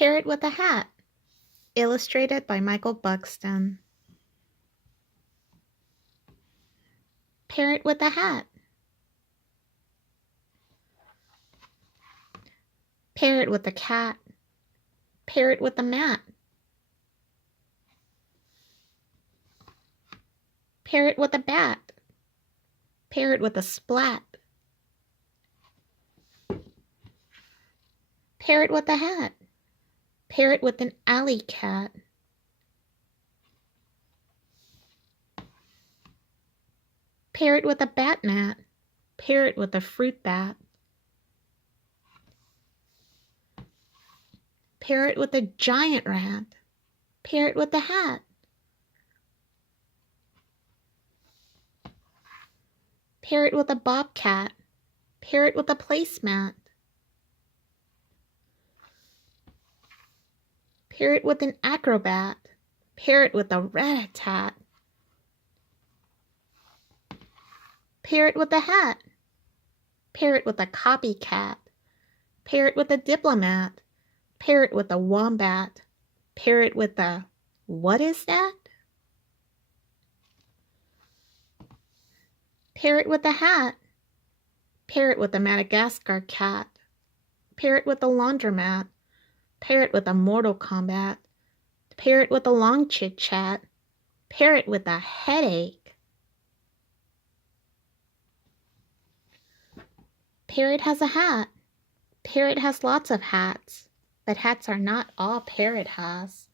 Parrot with a Hat, illustrated by Michael Buxton. Parrot with a hat. Parrot with a cat. Parrot with a mat. Parrot with a bat. Parrot with a splat. Parrot with a hat. Parrot with an alley cat. Parrot with a bat mat. Parrot with a fruit bat. Parrot with a giant rat. Parrot with a hat. Parrot with a bobcat. Parrot with a placemat. Parrot with an acrobat. Parrot with a rat-a-tat. Parrot with a hat. Parrot with a copycat. Parrot with a diplomat. Parrot with a wombat. Parrot with a what is that? Parrot with a hat. Parrot with a Madagascar cat. Parrot with a laundromat. Parrot with a Mortal Kombat. Parrot with a long chit-chat. Parrot with a headache. Parrot has a hat. Parrot has lots of hats, but hats are not all Parrot has.